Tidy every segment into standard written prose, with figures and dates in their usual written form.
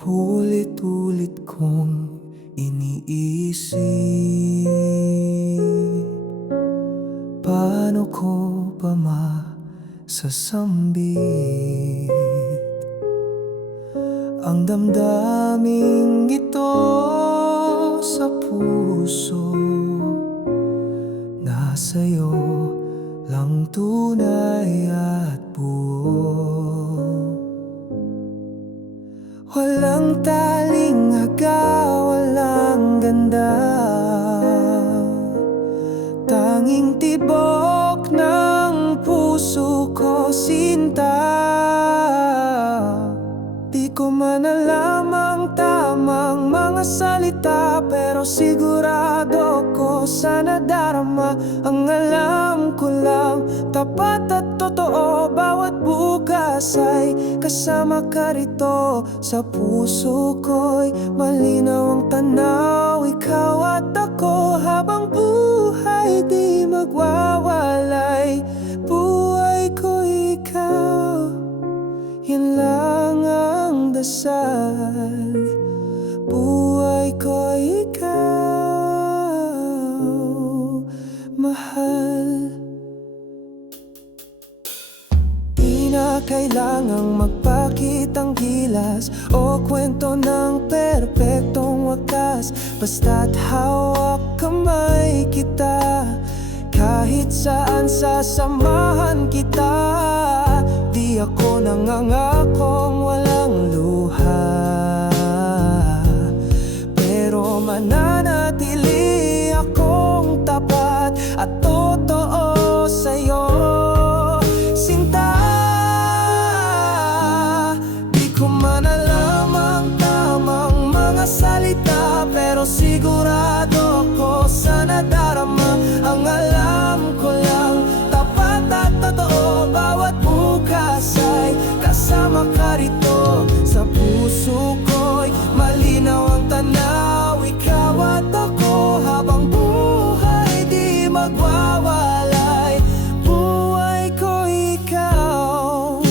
Ulit-ulit kong iniisip, paano ko ba masasambit ang damdaming ito sa puso? Nasa'yo lang tunay at buo. Walang taling haga, walang ganda, tanging tibok ng puso ko, sinta. Di ko man alam ang tamang mga salita, pero sigurado ko sa nadarama. Ang alam ko lang, tapat at totoo, bawat bukas ay kasama ka rito. Sa puso ko'y malinaw ang tanaw, ikaw at ako, habang buhay di magwawalay. Buhay ko ikaw, yan lang ang dasal. Buhay ko ikaw, mahal. Di na kailangang magpakitang gilas o kwento ng perpektong wakas, basta't hawak kamay kita. Kahit saan sasamahan kita, di ako nangangakong walang luha, pero mananatili akong tapat at totoo sa'yo, sinta. Di ko man alam ang tamang mga salita, pero sigurado ko sa nadarama. Ang alam ko lang, tapat at totoo, bawat bukas ay kasama ka rito. Sa puso ko'y malinaw ang tanaw, ikaw at ako, habang buhay di magwawalay. Buhay ko ikaw,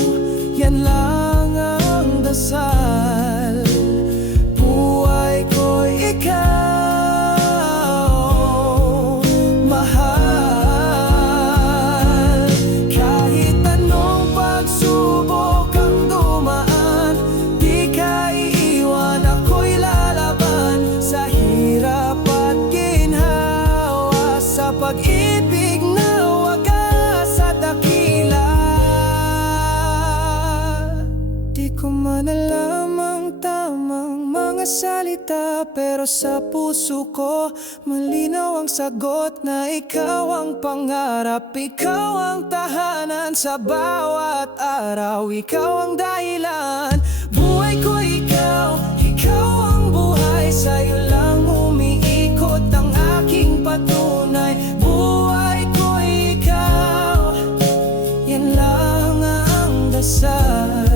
yan lang ang dasal. Buhay ko ikaw, mahal. Kahit anong pagsubok ang dumaan, di ka iiwan, ako'y lalaban. Sa hirap at ginhawa, sa pag-ibig na wagas at dakila. Di ko man alam ang tamang mga salita, pero sa puso ko malinaw ang sagot na ikaw ang pangarap, ikaw ang tahanan sa bawat araw, ikaw ang dahilan. Buhay ko ikaw, ikaw ang buhay, sa'yo lang umiikot ang aking patunay. Buhay ko ikaw, yan lang ang dasal.